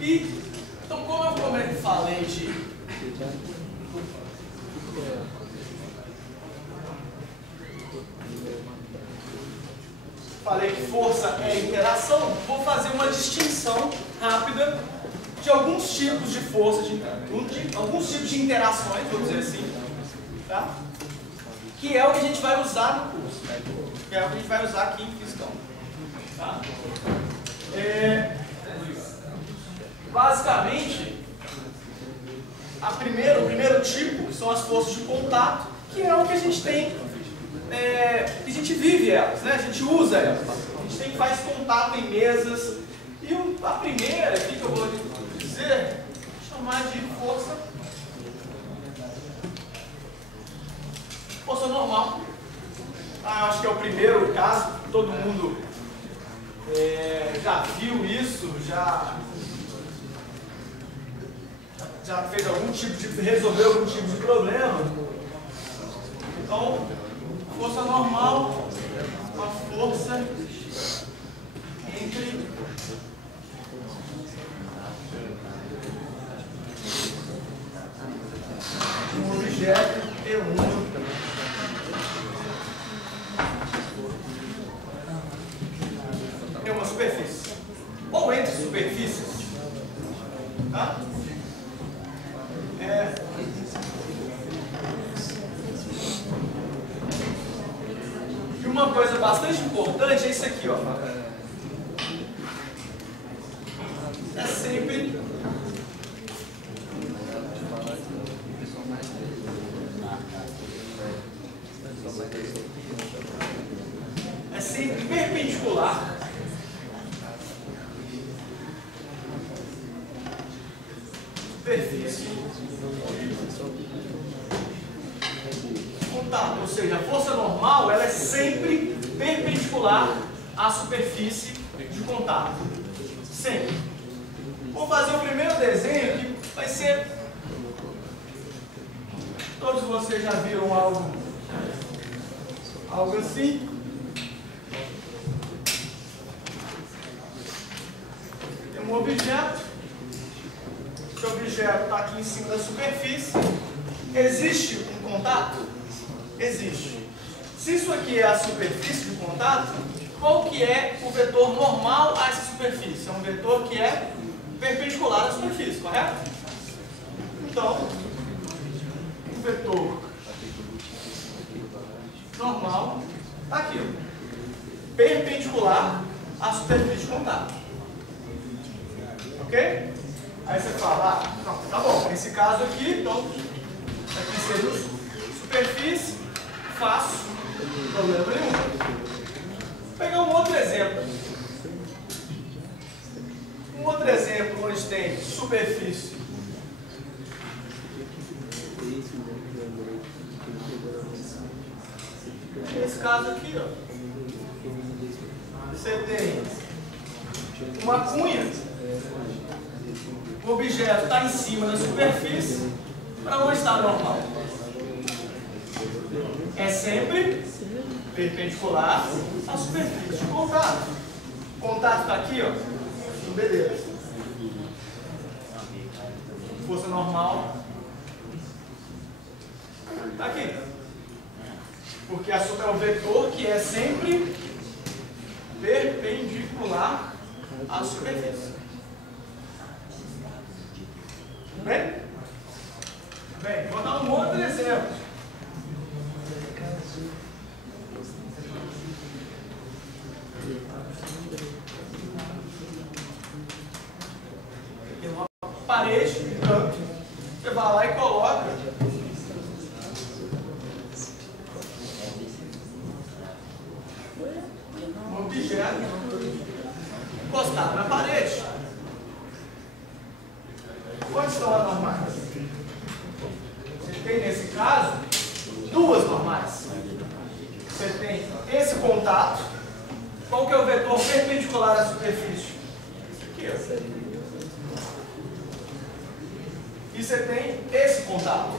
E, então, como eu falei que força é interação, vou fazer uma distinção rápida de alguns tipos de força, alguns tipos de interações, vou dizer assim, tá? Que é o que a gente vai usar no curso, que é o que a gente vai usar aqui em Física 1. Tá? Basicamente, o primeiro tipo, que são as forças de contato, que é o que a gente tem, que a gente vive elas, né? A gente usa elas, a gente faz contato em mesas. E a primeira aqui que eu vou dizer, chamar de força normal. Acho que é o primeiro caso, todo mundo já viu isso, já fez algum tipo de, resolveu algum tipo de problema. Então, força normal, uma força entre um objeto e uma superfície, ou entre superfícies, tá? E uma coisa bastante importante é isso aqui, ó. É sempre perpendicular superfície contato, ou seja, a força normal ela é sempre perpendicular à superfície de contato, sempre. Vou fazer o primeiro desenho que vai ser, todos vocês já viram algo assim. Tem um objeto, esse objeto está aqui em cima da superfície. Existe um contato? Existe. Se isso aqui é a superfície de contato, qual que é o vetor normal a essa superfície? É um vetor que é perpendicular à superfície, correto? Então, o vetor normal está aqui, ó, perpendicular à superfície de contato. Ok? Aí você fala, não, tá bom, nesse caso aqui, então, aqui seria superfície, fácil, problema nenhum. Vou pegar um outro exemplo. Um outro exemplo onde tem superfície. Nesse caso aqui, ó, você tem uma cunha, o objeto está em cima da superfície. Para onde está normal? É sempre perpendicular à superfície de contato. O contato está aqui, ó. Beleza. Força normal está aqui. Porque é o vetor que é sempre perpendicular à superfície. Bem? Bem, vou dar um outro exemplo. Tem uma parede, um canto. Você vai lá e coloca um objeto encostado na parede. Onde estão as normais? Você tem, nesse caso, duas normais. Você tem esse contato. Qual que é o vetor perpendicular à superfície? Aqui, ó. E você tem esse contato.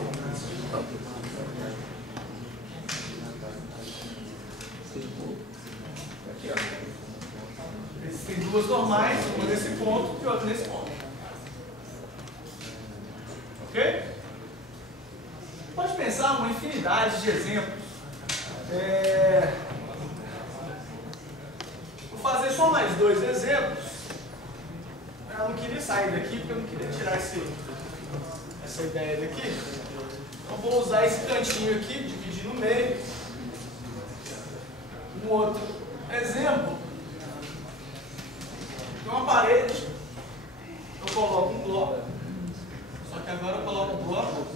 Aqui, ó. Tem duas normais, uma nesse ponto e outra nesse ponto. Ok? Pode pensar uma infinidade de exemplos. Vou fazer só mais 2 exemplos. Eu não queria sair daqui porque eu não queria tirar essa ideia daqui. Então vou usar esse cantinho aqui, dividir no meio. Um outro exemplo. Tem uma parede. Eu coloco um bloco. Só que agora eu coloco um bloco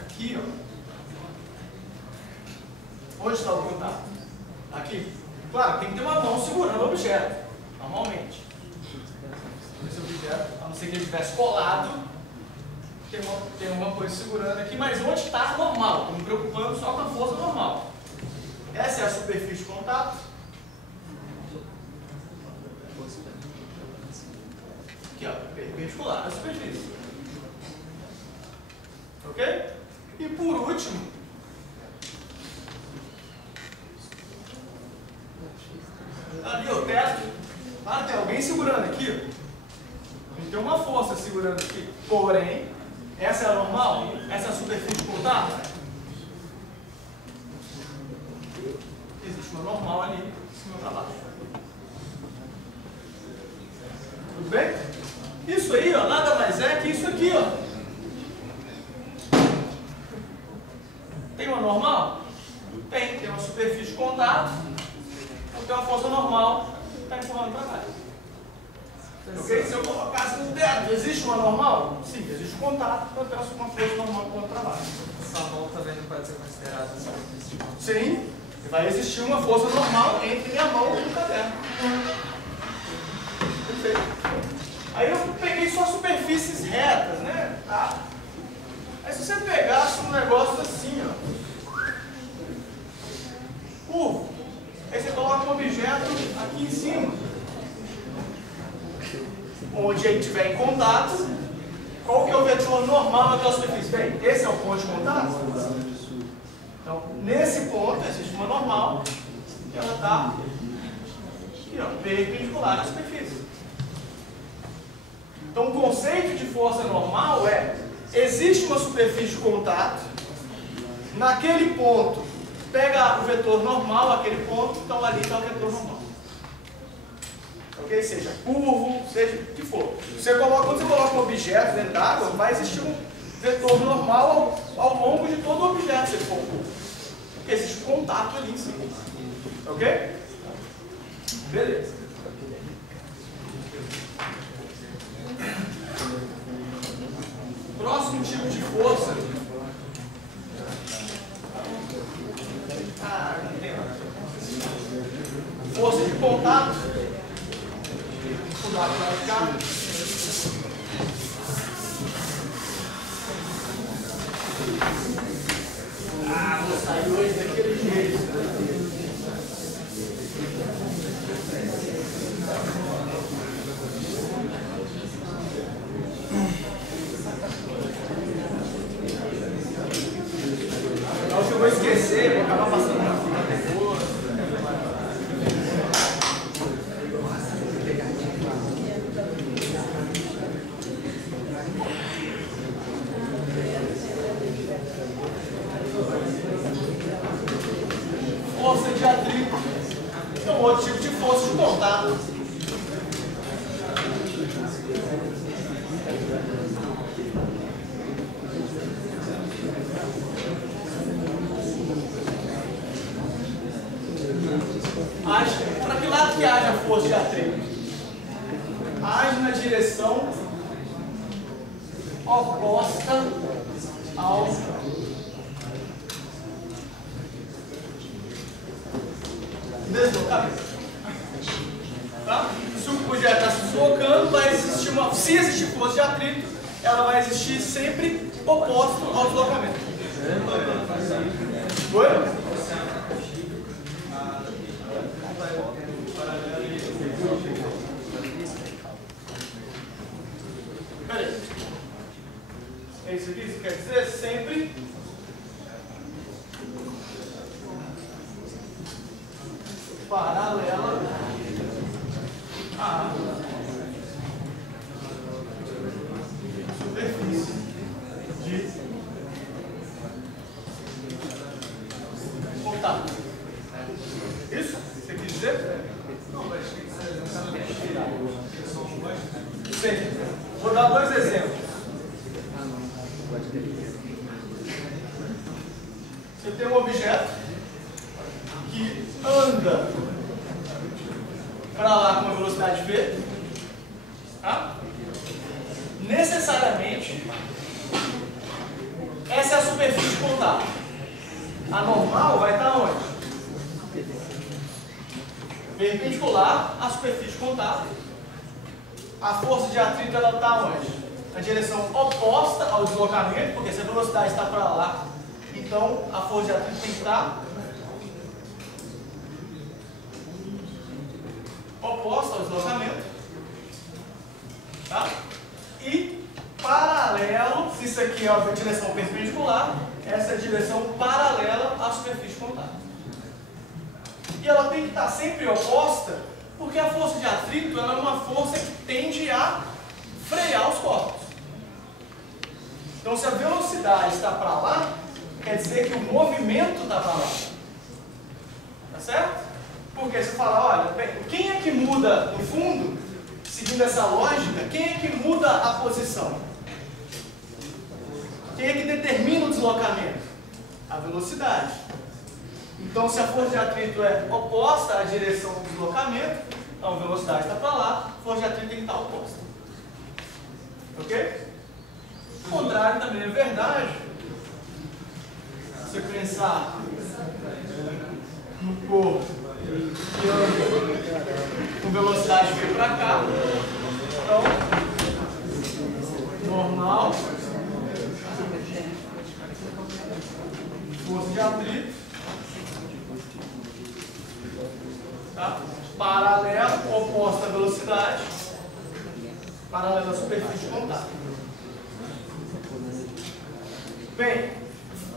aqui, ó. Onde está o contato? Aqui. Claro, tem que ter uma mão segurando o objeto, normalmente. Esse objeto, a não ser que ele estivesse colado, tem uma coisa segurando aqui, mas onde está normal. Estou me preocupando só com a força normal. Essa é a superfície de contato. Aqui, ó, perpendicular à superfície. Ok? E por último, ali o teto. Claro, tem alguém segurando aqui. Tem uma força segurando aqui. Porém, essa é a normal? Essa é a superfície de contato? Existe uma normal ali em cima para baixo. Tudo bem? Isso aí, ó, nada mais é que isso aqui, ó. Tem uma normal? Tem uma superfície de contato. Então tem uma força normal que está empurrando para baixo. Ok? Se eu colocasse no teto, existe uma normal? Sim, existe um contato, então eu tenho uma força normal empurrando para baixo. Essa mão também não pode ser considerada superfície de contato. Sim, vai existir uma força normal entre minha mão e o caderno. Perfeito. Aí eu peguei só superfícies retas, né? Tá. Aí se você pegasse um negócio assim, ó, curvo, aí você coloca um objeto aqui em cima, onde ele estiver em contato, qual que é o vetor normal daquela superfície? Bem, esse é o ponto de contato. Então, nesse ponto existe uma normal, que ela está perpendicular à superfície. Então, o conceito de força normal é: existe uma superfície de contato, naquele ponto pega o vetor normal, aquele ponto, então ali está o vetor normal. Ok? Seja curvo, seja o que for. Quando você coloca um objeto dentro d'água, vai existir um vetor normal ao longo de todo o objeto, se ele for curvo. Porque existe um contato ali em cima. Ok? Beleza. Próximo tipo de força. Não tem nada. Força de contato. Cuidado para cá. Vou sair hoje daquele jeito. Acho que eu vou esquecer, vou acabar passando na fila depois. Força de atrito. É um outro tipo de força de contato. Para que lado que haja a força de atrito? Age na direção oposta ao deslocamento. Tá? Se o objeto está se deslocando, vai existir uma. Se existir força de atrito, ela vai existir sempre oposto ao deslocamento. Foi? Peraí. É isso aqui? Isso quer dizer sempre paralela à superfície. dar dois exemplos. Você tem um objeto que anda para lá com uma velocidade v, tá? Necessariamente, essa é a superfície de contato. A normal vai estar onde? Perpendicular à superfície de contato. A força de atrito ela está onde? Na direção oposta ao deslocamento, porque se a velocidade está para lá, então a força de atrito tem que estar oposta ao deslocamento. Tá? E paralelo, se isso aqui é a direção perpendicular, essa é a direção paralela à superfície de contato. E ela tem que estar sempre oposta, porque a força de atrito ela é uma força que tende a frear os corpos. Então, se a velocidade está para lá, quer dizer que o movimento está para lá. Tá certo? Porque você fala, olha, bem, quem é que muda, no fundo, seguindo essa lógica, quem é que muda a posição? Quem é que determina o deslocamento? A velocidade. Então, se a força de atrito é oposta à direção do deslocamento, então a velocidade está para lá, a força de atrito tem que estar oposta. Ok? O contrário também é verdade. Se você pensar no corpo que anda com velocidade v para cá, então, normal, força de atrito, tá? Paralela, oposta à velocidade, paralela à superfície de contato. Bem,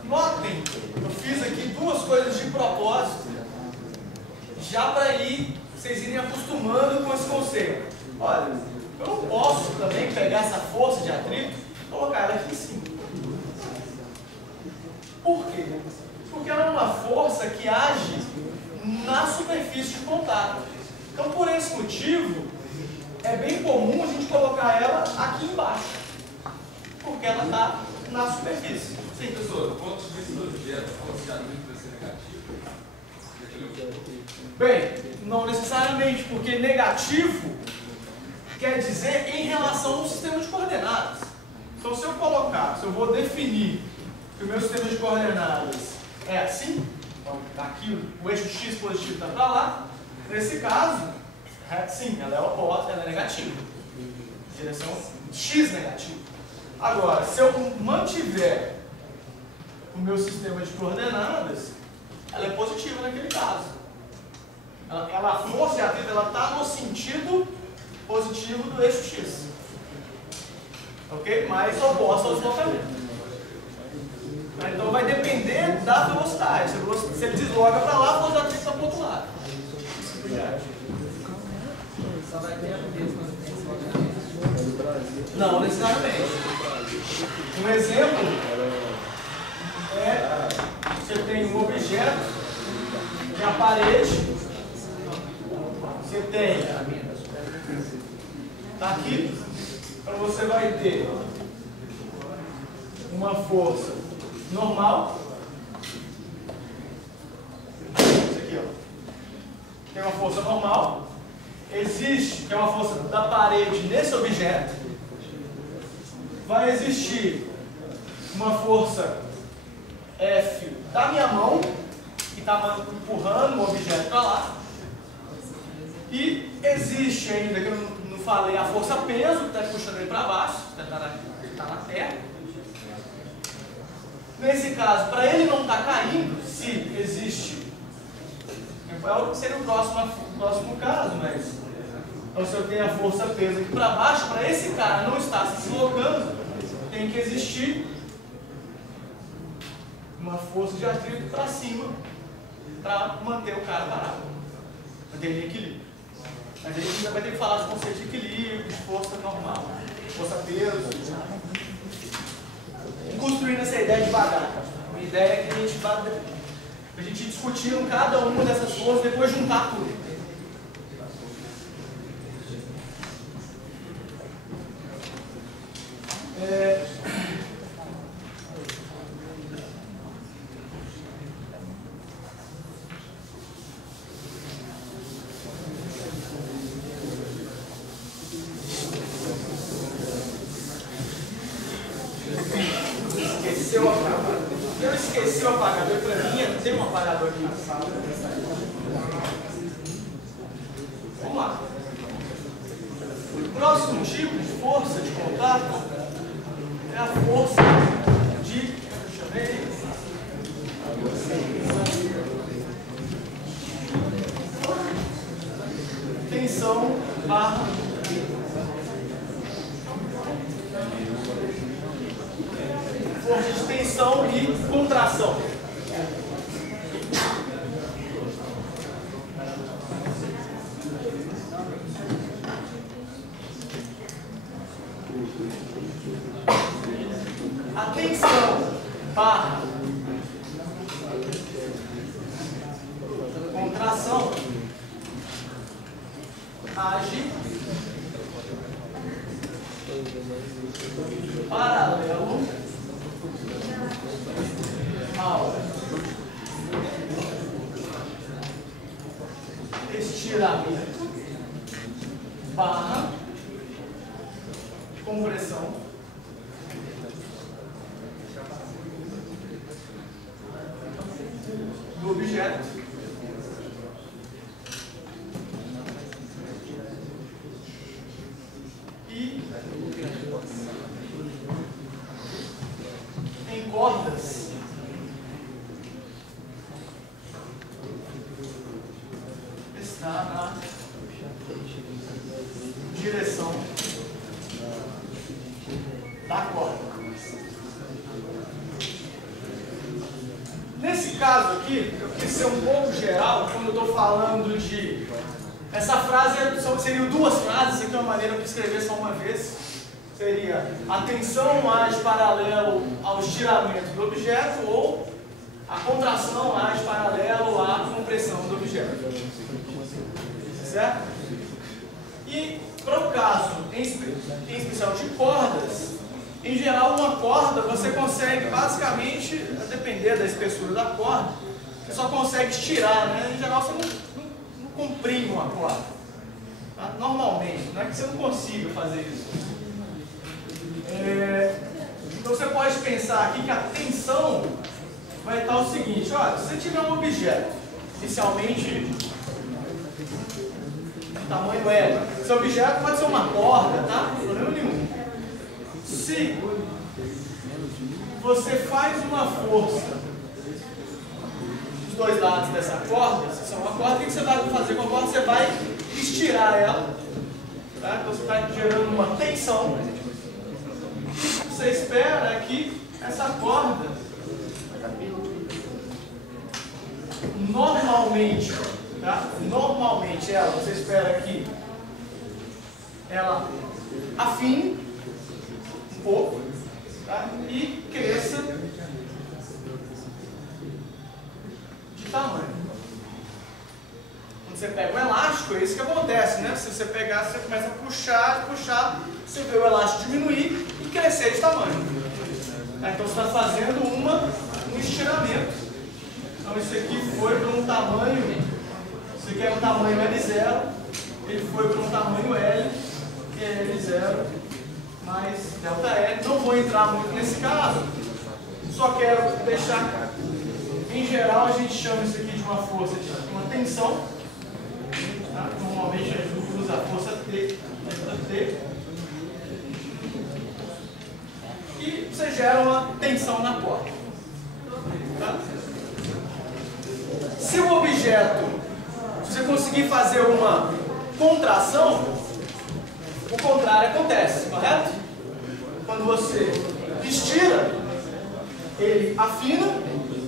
notem, eu fiz aqui duas coisas de propósito, já para vocês irem acostumando com esse conceito. Olha, eu não posso também pegar essa força de atrito e colocar ela aqui em cima. Por quê? Porque ela é uma força que age na superfície de contato. Então, por esse motivo, é bem comum a gente colocar ela aqui embaixo, porque ela está na superfície. Sim, professor, o ponto de vista do objeto, a força de atrito vai ser negativo? Bem, não necessariamente, porque negativo quer dizer em relação ao sistema de coordenadas. Então, se eu vou definir que o meu sistema de coordenadas é assim, então aqui o eixo x positivo está para lá, nesse caso, sim, ela é oposta, ela é negativa. Direção x negativa. Agora, se eu mantiver o meu sistema de coordenadas, ela é positiva naquele caso. A força de atrito está no sentido positivo do eixo x. Ok? Mais oposta ao deslocamento. Então vai depender da velocidade. Se ele desloca para lá, a força de atrito está para o outro lado. Só vai ter a vez quando tem deslocamento? Não necessariamente. Um exemplo é: você tem um objeto, tem a parede, você tem, tá aqui, então você vai ter uma força normal, isso aqui, ó, tem uma força normal, existe, que é uma força da parede nesse objeto, vai existir uma força F da minha mão, que está empurrando o objeto para lá, e existe ainda, que eu não falei, a força peso, que está puxando ele para baixo, que está na terra. Nesse caso, para ele não estar caindo, se existe, seria o próximo caso, mas então se eu tenho a força peso aqui para baixo, para esse cara não estar se deslocando, tem que existir uma força de atrito para cima para manter o cara parado, manter ele em equilíbrio. Mas a gente ainda vai ter que falar dos conceitos de equilíbrio, de força normal, força peso. Construindo essa ideia devagar. A ideia é que a gente discutindo cada uma dessas forças, depois juntar tudo. Eu esqueci o apagador para mim, tem um apagador aqui na sala. Vamos lá. O próximo tipo de força de contato é a força de, eu chamei, tensão barra força de tensão e contração. A tensão barra contração age paralelo ao estiramento barra compressão do objeto e em cordas está na direção da corda. Nesse caso aqui, eu quis ser um pouco geral quando eu estou falando de... Essa frase seriam duas frases, então é uma maneira de escrever só uma vez. Seria: a tensão age paralelo ao estiramento do objeto, ou a contração age paralelo à compressão do objeto. Certo? E para o caso, em especial de cordas, em geral uma corda você consegue basicamente, a depender da espessura da corda, você só consegue estirar, né? Em geral você não comprime uma corda. Tá? Normalmente, não é que você não consiga fazer isso. Então você pode pensar aqui que a tensão vai estar o seguinte: olha, se você tiver um objeto inicialmente tamanho L, esse objeto pode ser uma corda, tá? Problema nenhum. Se você faz uma força dos dois lados dessa corda, se é uma corda, o que você vai fazer com a corda? Você vai estirar ela, tá? Então você está gerando uma tensão. Você espera que essa corda normalmente, tá? Normalmente ela, você espera que ela afine um pouco, tá? E cresça de tamanho. Quando você pega um elástico, é isso que acontece, né? Se você pegar, você começa a puxar, você vê o elástico diminuir e crescer de tamanho. Tá? Então você está fazendo um estiramento. Então isso aqui foi para um tamanho, isso aqui é um tamanho L0, ele foi para um tamanho L, que é L0 mais ΔL. Não vou entrar muito nesse caso, só quero deixar, em geral a gente chama isso aqui de uma força, de uma tensão, tá? Normalmente a gente usa a força T, e você gera uma tensão na corda. Tá? Se o objeto, se você conseguir fazer uma contração, o contrário acontece, correto? Quando você estira, ele afina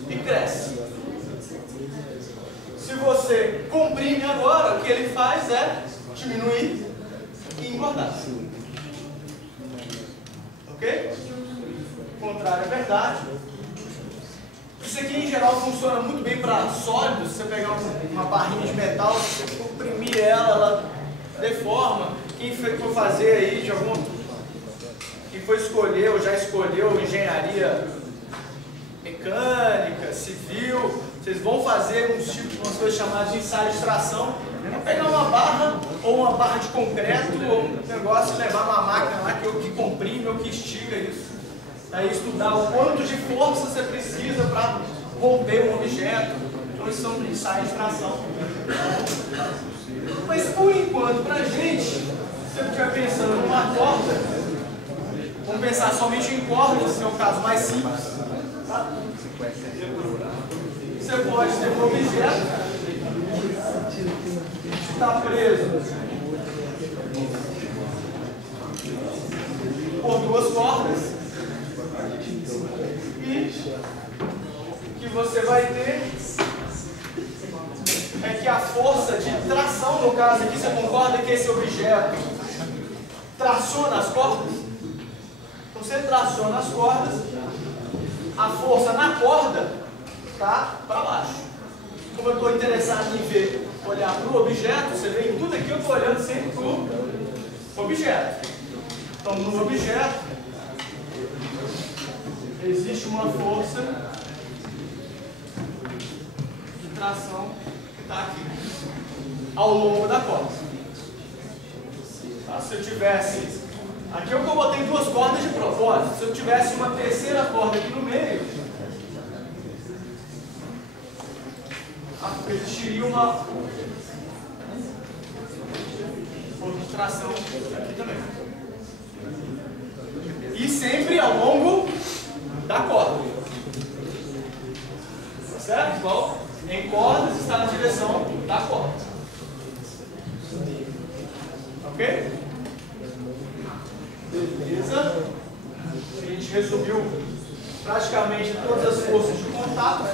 e cresce. Se você comprime agora, o que ele faz é diminuir e engordar. Ok? O contrário é verdade. Isso aqui em geral funciona muito bem para sólidos. Você pegar uma barrinha de metal, você comprimir ela deforma. Quem for fazer aí de algum, quem for escolher ou já escolheu engenharia mecânica, civil, vocês vão fazer umas coisas chamadas de ensaio de extração. Vão pegar uma barra ou uma barra de concreto ou um negócio e levar uma máquina lá que comprime ou que estiga isso. É estudar o quanto de força você precisa para romper um objeto, então isso são ensaios de tração. Mas por enquanto, para a gente, se você estiver pensando numa corda, vamos pensar somente em cordas, que é o caso mais simples. Tá? Você pode ter um objeto que está preso por duas cordas e o que você vai ter é que a força de tração, no caso aqui, você concorda que esse objeto traciona as cordas? Então você traciona as cordas, a força na corda está para baixo. Como eu estou interessado em ver, olhar para o objeto, você vê em tudo aqui eu estou olhando sempre para o objeto. Então no objeto existe uma força de tração que está aqui, ao longo da corda. Tá? Se eu tivesse, aqui eu botei duas cordas de propósito, se eu tivesse uma terceira corda aqui no meio, existiria uma força de tração aqui também. E sempre ao longo da corda. Tá certo? Igual em cordas está na direção da corda. Ok? Beleza? A gente resumiu praticamente todas as forças de contato.